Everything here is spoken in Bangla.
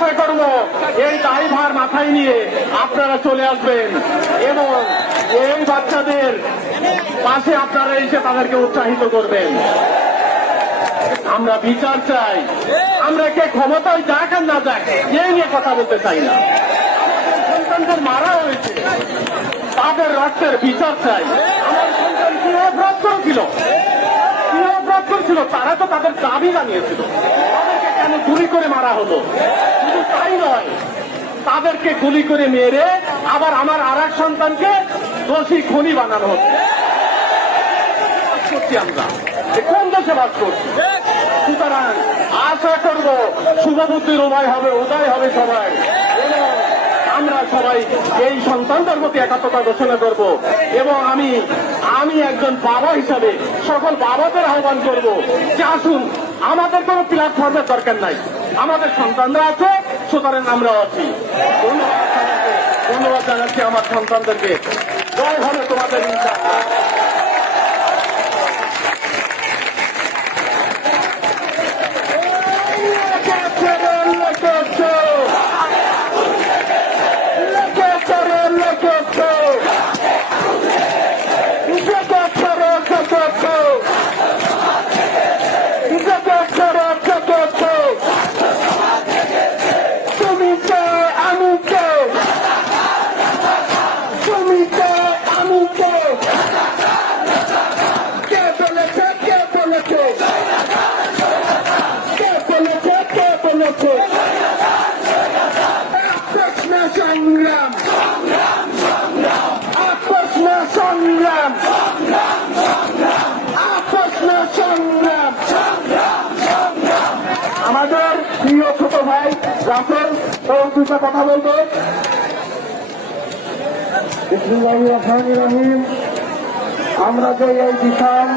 আশা করব। এই দায়ভার মাথায় নিয়ে আপনারা চলে আসবেন। এবং এই বাচ্চাদের পাশে আপনারা এসে তাদেরকে উৎসাহিত করবেন। আমরা বিচার চাই। আমরা কে ক্ষমতায় যাক আর না যাক এই নিয়ে কথা বলতে চাই না। সন্তানদের মারা হয়েছে। তাদের রক্তের বিচার চাই। আমার সন্তান কি অপরাধ করেছিল কি অপরাধ করেছিল তারা তো তাদের দাবি জানিয়েছিল। কেন গুলি করে মারা হলো শুধু তাই নয়, তাদেরকে গুলি করে মেরে আবার আমার আর এক সন্তানকে দোষী খুনি বানানো হচ্ছে কোন দেশে বাস করছি? সুতরাং আশা করব শুভবুদ্ধির উদয় হবে উদয় হবে সবাই। আমরা সবাই এই সন্তানদের প্রতি একাত্মতা ঘোষণা করব এবং আমি আমি একজন বাবা হিসাবে সকল বাবাদের আহ্বান করব যে আসুন আমাদের কোনো প্ল্যাটফর্মের দরকার নাই। আমাদের সন্তানরা আছে, সুতরাং আমরা আছি। ধন্যবাদ ধন্যবাদ জানাচ্ছি আমার সন্তানদেরকে। জয় হবে তোমাদের ইনশাআল্লাহ তুমি কে আমি কে তুমি কে আমি কে কে বলেছে কে বলেছে কে বলেছে কে বলেছে সংগ্রাম। প্রশ্ন সংগ্রাম। প্রশ্ন সংগ্রাম। আমাদের প্রিয় ছোট ভাই রাফেল দুটা কথা বলব? আমরা যে এই বিশাল